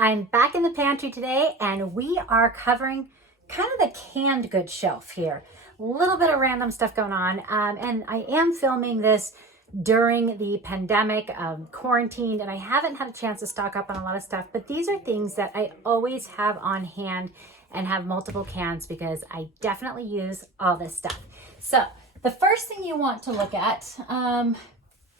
I'm back in the pantry today and we are covering kind of the canned goods shelf here. A little bit of random stuff going on. And I am filming this during the pandemic, quarantined, and I haven't had a chance to stock up on a lot of stuff, but these are things that I always have on hand and have multiple cans because I definitely use all this stuff. So the first thing you want to look at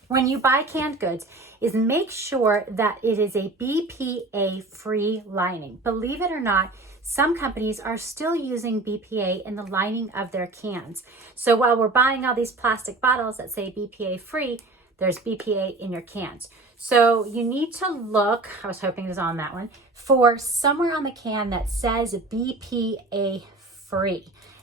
when you buy canned goods is make sure that it is a BPA-free lining. Believe it or not, some companies are still using BPA in the lining of their cans. So while we're buying all these plastic bottles that say BPA-free, there's BPA in your cans. So you need to look, I was hoping it was on that one, for somewhere on the can that says BPA-free.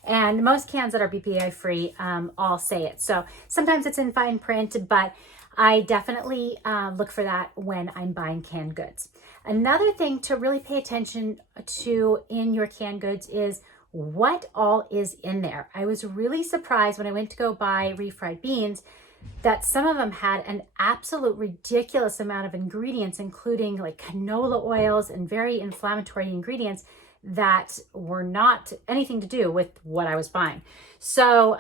And most cans that are BPA-free all say it. So sometimes it's in fine print, but I definitely look for that when I'm buying canned goods. Another thing to really pay attention to in your canned goods is what all is in there. I was really surprised when I went to go buy refried beans that some of them had an absolute ridiculous amount of ingredients, including like canola oils and very inflammatory ingredients that were not anything to do with what I was buying. So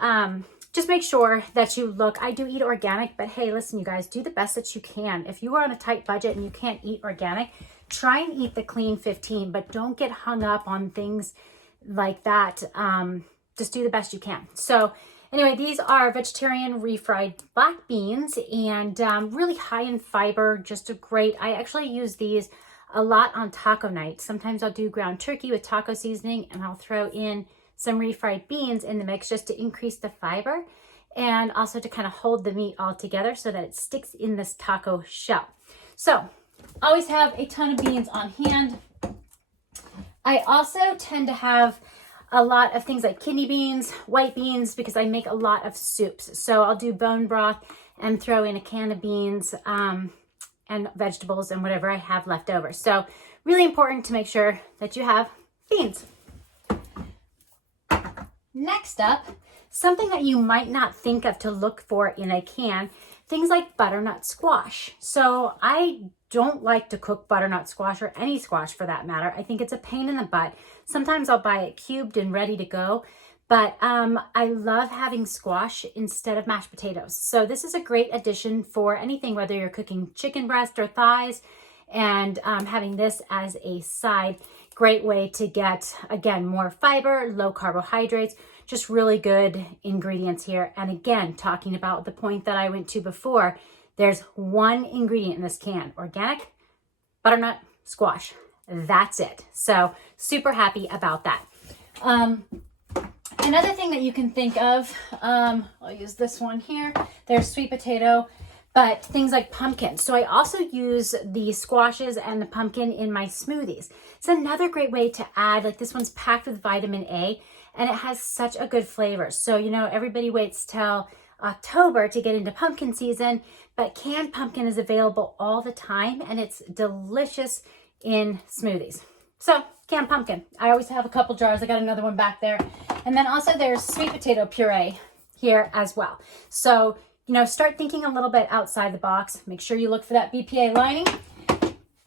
just make sure that you look. I do eat organic, but hey, listen, you guys, do the best that you can. If you are on a tight budget and you can't eat organic, try and eat the clean 15, but don't get hung up on things like that. Just do the best you can. So anyway, these are vegetarian refried black beans and really high in fiber, just a great, I actually use these a lot on taco night. Sometimes I'll do ground turkey with taco seasoning and I'll throw in some refried beans in the mix just to increase the fiber and also to kind of hold the meat all together so that it sticks in this taco shell. So always have a ton of beans on hand. I also tend to have a lot of things like kidney beans, white beans, because I make a lot of soups. So I'll do bone broth and throw in a can of beans and vegetables and whatever I have left over. So really important to make sure that you have beans. Next up, something that you might not think of to look for in a can, things like butternut squash. So I don't like to cook butternut squash or any squash for that matter. I think it's a pain in the butt. Sometimes I'll buy it cubed and ready to go, but I love having squash instead of mashed potatoes. So this is a great addition for anything, whether you're cooking chicken breast or thighs, and having this as a side. Great way to get, again, more fiber, low carbohydrates, just really good ingredients here. And again, talking about the point that I went to before, there's one ingredient in this can, organic butternut squash. That's it. So super happy about that. Another thing that you can think of, I'll use this one here. There's sweet potato, but things like pumpkin. So I also use the squashes and the pumpkin in my smoothies. It's another great way to add, like this one's packed with vitamin A and it has such a good flavor. So, you know, everybody waits till October to get into pumpkin season, but canned pumpkin is available all the time and it's delicious in smoothies. So canned pumpkin, I always have a couple jars. I got another one back there. And then also there's sweet potato puree here as well. So, you know, start thinking a little bit outside the box. Make sure you look for that BPA lining.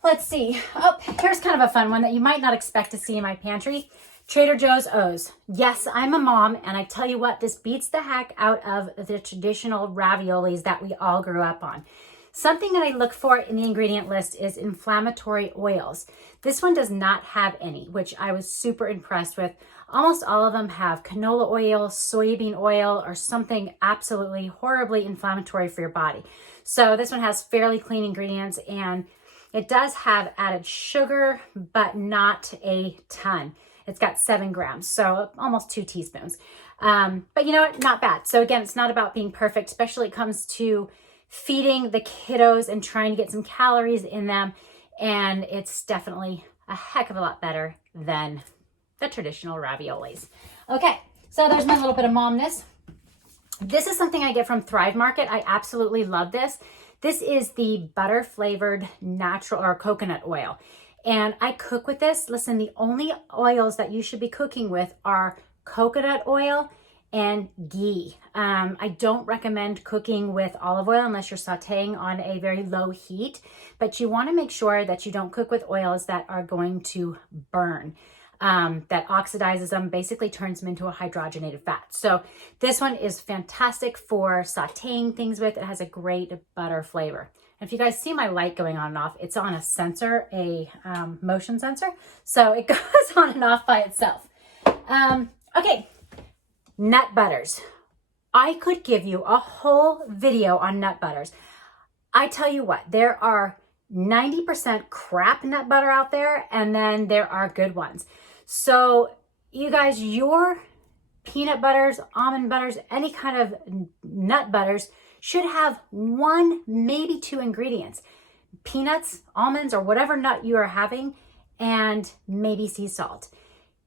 Let's see. Oh, here's kind of a fun one that you might not expect to see in my pantry. Trader Joe's O's. Yes, I'm a mom, and I tell you what, this beats the heck out of the traditional raviolis that we all grew up on. Something that I look for in the ingredient list is inflammatory oils. This one does not have any, which I was super impressed with. Almost all of them have canola oil, soybean oil, or something absolutely horribly inflammatory for your body. So this one has fairly clean ingredients and it does have added sugar, but not a ton. It's got 7 grams, so almost 2 teaspoons. But you know what? Not bad. So again, it's not about being perfect, especially when it comes to feeding the kiddos and trying to get some calories in them. And it's definitely a heck of a lot better than the traditional raviolis. Okay, so there's my little bit of momness. This is something I get from Thrive Market. I absolutely love this. This is the butter flavored natural or coconut oil. And I cook with this. Listen, the only oils that you should be cooking with are coconut oil and ghee. I don't recommend cooking with olive oil unless you're sauteing on a very low heat, but you want to make sure that you don't cook with oils that are going to burn. That oxidizes them, basically turns them into a hydrogenated fat. So this one is fantastic for sauteing things with. It has a great butter flavor. And if you guys see my light going on and off, it's on a sensor, a motion sensor. So it goes on and off by itself. Okay, nut butters. I could give you a whole video on nut butters. I tell you what, there are 90% crap nut butter out there, and then there are good ones. So you guys, your peanut butters, almond butters, any kind of nut butters should have 1, maybe 2 ingredients. Peanuts, almonds, or whatever nut you are having, and maybe sea salt.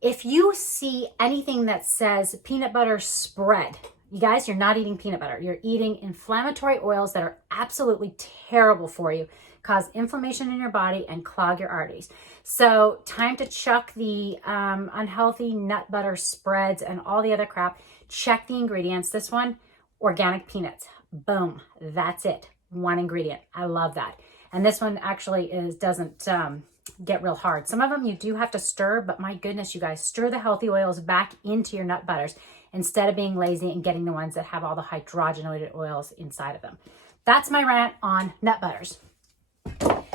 If you see anything that says peanut butter spread, you guys, you're not eating peanut butter. You're eating inflammatory oils that are absolutely terrible for you, cause inflammation in your body and clog your arteries. So time to chuck the unhealthy nut butter spreads and all the other crap. Check the ingredients. This one, organic peanuts. Boom, that's it. 1 ingredient. I love that. And this one actually doesn't get real hard. Some of them you do have to stir, but my goodness, you guys, stir the healthy oils back into your nut butters instead of being lazy and getting the ones that have all the hydrogenated oils inside of them. That's my rant on nut butters.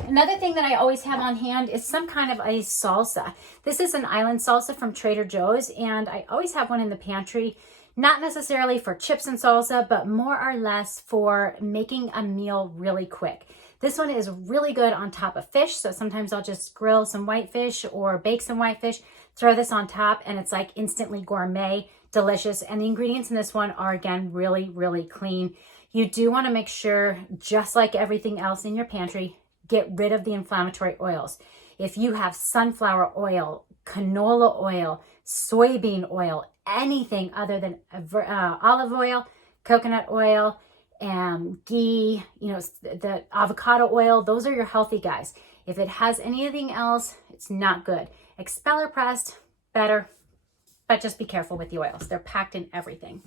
Another thing that I always have on hand is some kind of a salsa. This is an island salsa from Trader Joe's, and I always have one in the pantry. Not necessarily for chips and salsa, but more or less for making a meal really quick. This one is really good on top of fish. So sometimes I'll just grill some whitefish or bake some whitefish, throw this on top, and it's like instantly gourmet, delicious. And the ingredients in this one are, again, really, really clean. You do want to make sure, just like everything else in your pantry, get rid of the inflammatory oils. If you have sunflower oil, canola oil, soybean oil, anything other than olive oil, coconut oil, and ghee, the avocado oil, those are your healthy guys. If it has anything else, it's not good. Expeller pressed, better, but just be careful with the oils. They're packed in everything.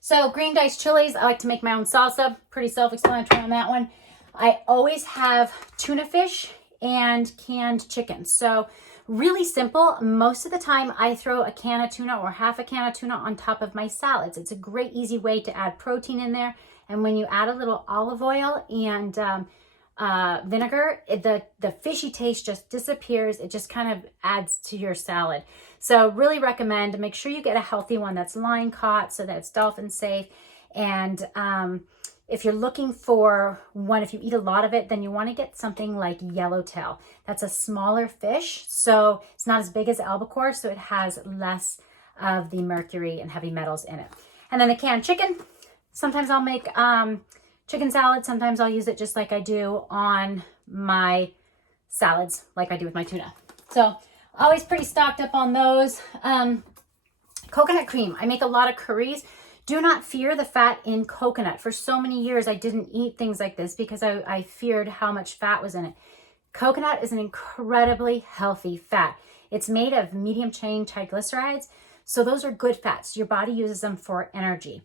So green diced chilies, I like to make my own salsa. Pretty self-explanatory on that one. I always have tuna fish and canned chicken. So really simple. Most of the time I throw a can of tuna or half a can of tuna on top of my salads. It's a great easy way to add protein in there. And when you add a little olive oil and vinegar, the fishy taste just disappears. It just kind of adds to your salad. So really recommend, make sure you get a healthy one that's line caught so that it's dolphin safe. And if you're looking for one, if you eat a lot of it, then you want to get something like yellowtail. That's a smaller fish, so it's not as big as albacore, so it has less of the mercury and heavy metals in it. And then the canned chicken. Sometimes I'll make chicken salad. Sometimes I'll use it just like I do on my salads, like I do with my tuna. So always pretty stocked up on those. Coconut cream. I make a lot of curries. Do not fear the fat in coconut. For so many years, I didn't eat things like this because I feared how much fat was in it. Coconut is an incredibly healthy fat. It's made of medium chain triglycerides. So those are good fats. Your body uses them for energy.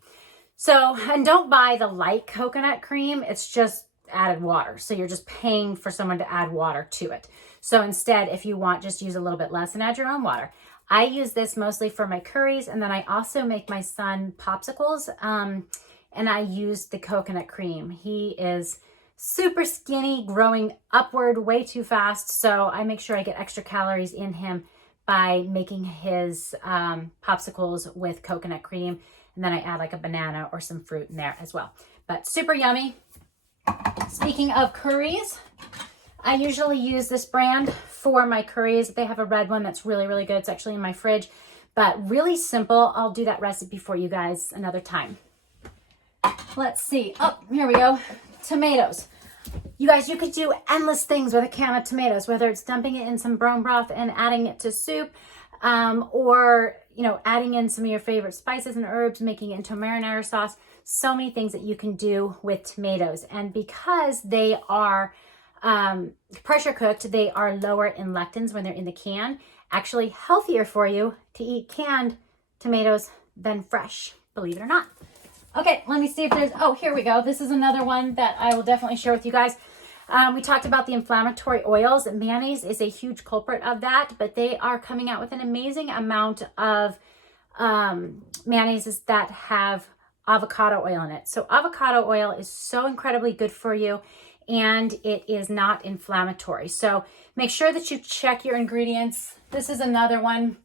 So, and don't buy the light coconut cream. It's just added water. So you're just paying for someone to add water to it. So instead, if you want, just use a little bit less and add your own water. I use this mostly for my curries, and then I also make my son popsicles, and I use the coconut cream. He is super skinny, growing upward way too fast, so I make sure I get extra calories in him by making his popsicles with coconut cream, and then I add like a banana or some fruit in there as well. But super yummy. Speaking of curries, I usually use this brand for my curries. They have a red one that's really, really good. It's actually in my fridge, but really simple. I'll do that recipe for you guys another time. Let's see. Oh, here we go. Tomatoes. You guys, you could do endless things with a can of tomatoes, whether it's dumping it in some bone broth and adding it to soup, or, adding in some of your favorite spices and herbs, making it into a marinara sauce. So many things that you can do with tomatoes. And because they are pressure cooked, they are lower in lectins when they're in the can. Actually healthier for you to eat canned tomatoes than fresh, believe it or not. Okay, let me see if there's, oh, here we go. This is another one that I will definitely share with you guys. We talked about the inflammatory oils. Mayonnaise is a huge culprit of that, but they are coming out with an amazing amount of mayonnaises that have avocado oil in it. So avocado oil is so incredibly good for you, and it is not inflammatory. So make sure that you check your ingredients. This is another one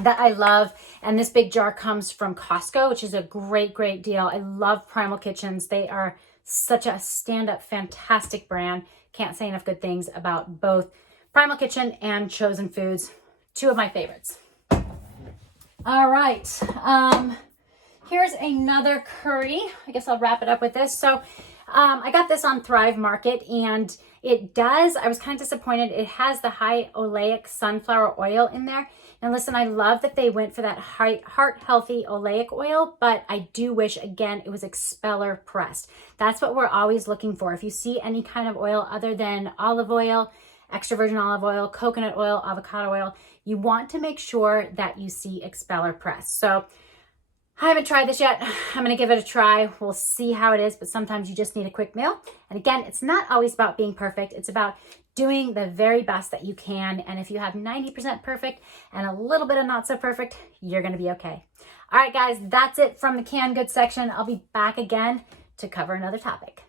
that I love, and this big jar comes from Costco, which is a great, great deal. I love Primal Kitchens. They are such a stand-up, fantastic brand. Can't say enough good things about both Primal Kitchen and Chosen Foods, two of my favorites. All right, here's another curry. I guess I'll wrap it up with this. So I got this on Thrive Market, and it does, I was kind of disappointed. It has the high oleic sunflower oil in there. And listen, I love that they went for that heart-healthy oleic oil, but I do wish, again, it was expeller pressed. That's what we're always looking for. If you see any kind of oil other than olive oil, extra virgin olive oil, coconut oil, avocado oil, you want to make sure that you see expeller pressed. So I haven't tried this yet. I'm going to give it a try. We'll see how it is, but sometimes you just need a quick meal. And again, it's not always about being perfect. It's about doing the very best that you can. And if you have 90% perfect and a little bit of not so perfect, you're going to be okay. All right, guys, that's it from the canned goods section. I'll be back again to cover another topic.